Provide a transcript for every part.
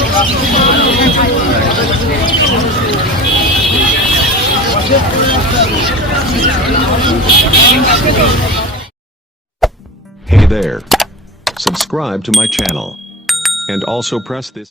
Hey there. Subscribe to my channel. And also press this.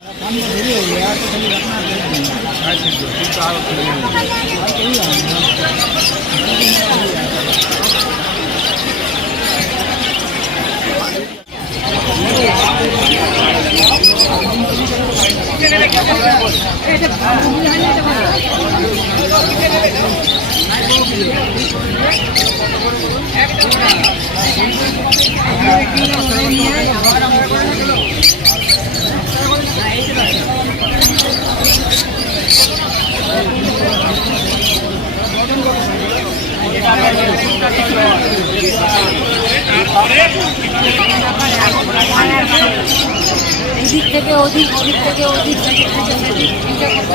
এদিক থেকে ওদিক, ওদিক থেকে ওদিক, সেদিক থেকে সেদিক, এইটা করতে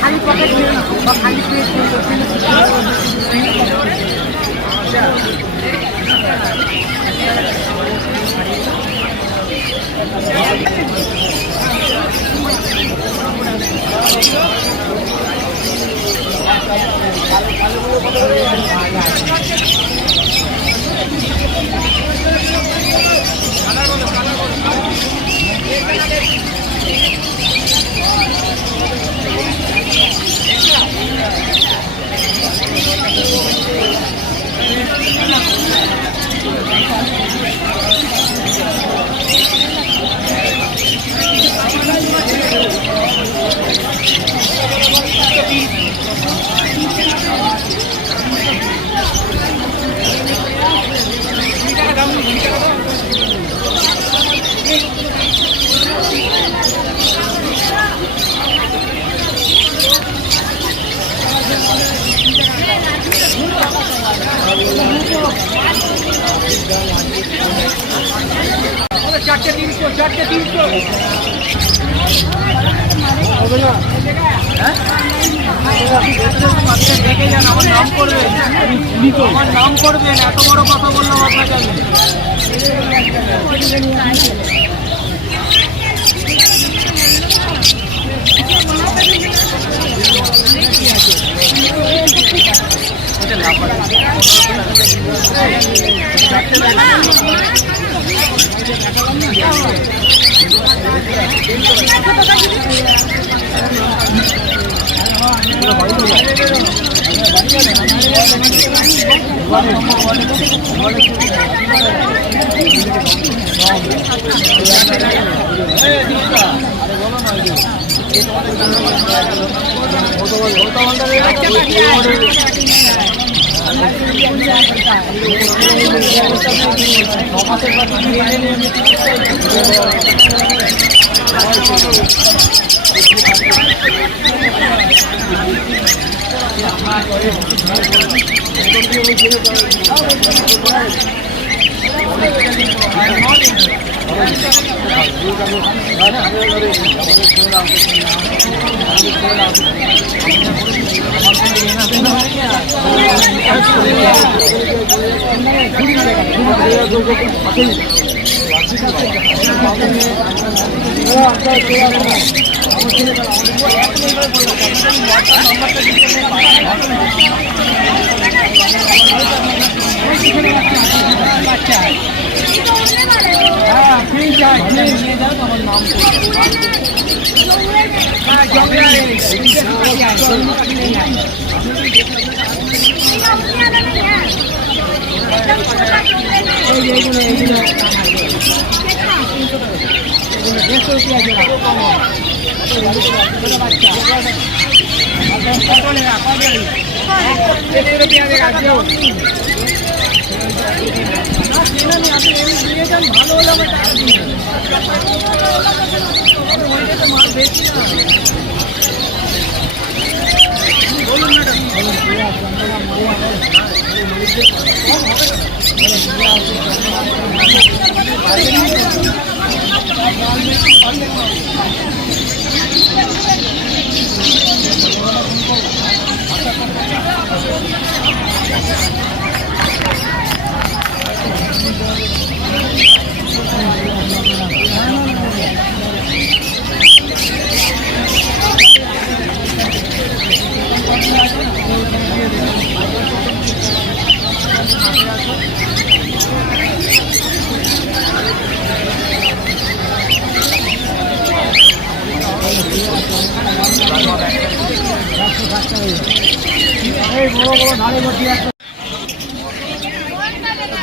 খালি পকেট বা খালি চারটে 300 দেখে যান, আমার নাম করবেন, আমার নাম করবেন, এত বড় কথা বললাম আপনাকে আমি।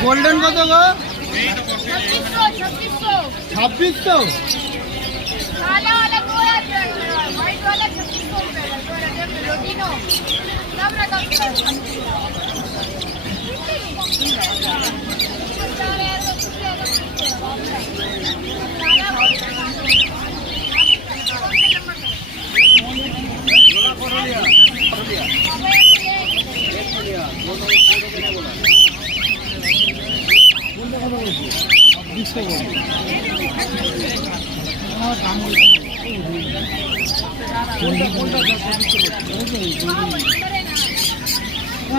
गोल्डन कत गो 2600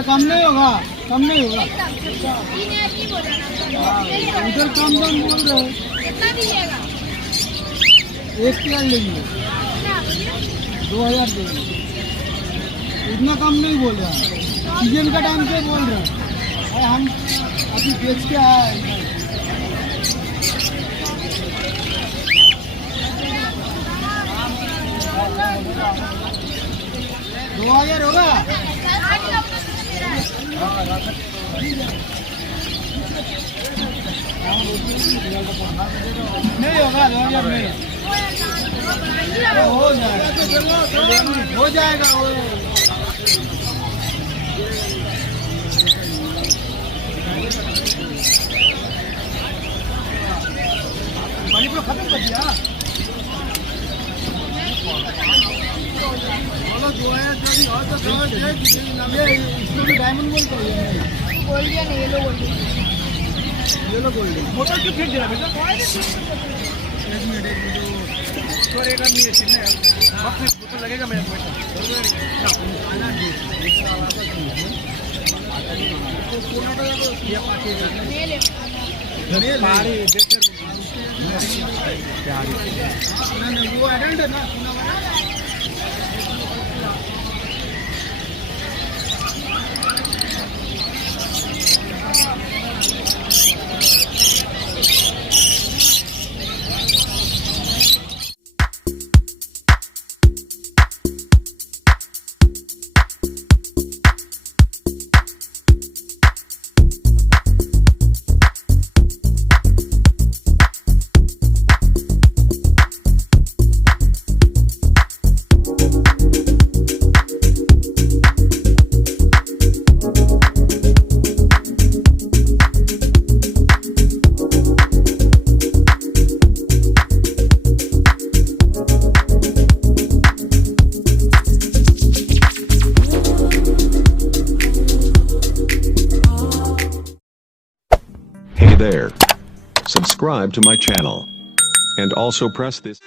कम नहीं होगा, कम नहीं होगा। उधर कम दाम बोल रहे हैं। कितना दीजिएगा? एक पेयर लेंगे 2000 देंगे, इतना कम नहीं बोल रहे हैं। सीजन का टाइम से बोल रहे हैं। अरे हम अभी बेच के आए। 2000 होगा? नहीं होगा, 2000 नहीं हो जाएगा पानी पूरा खत्म कर दिया। इसको भी डायमंड बोलते हैं। Golden yellow golden yellow golden motor क्यों फेंक दिया बेटा? एक मिनट तो रेट नहीं है ना यार, वक्त फोटो लगेगा मेरे को। वो एडल्ट है ना। Hey there. Subscribe to my channel. And also press this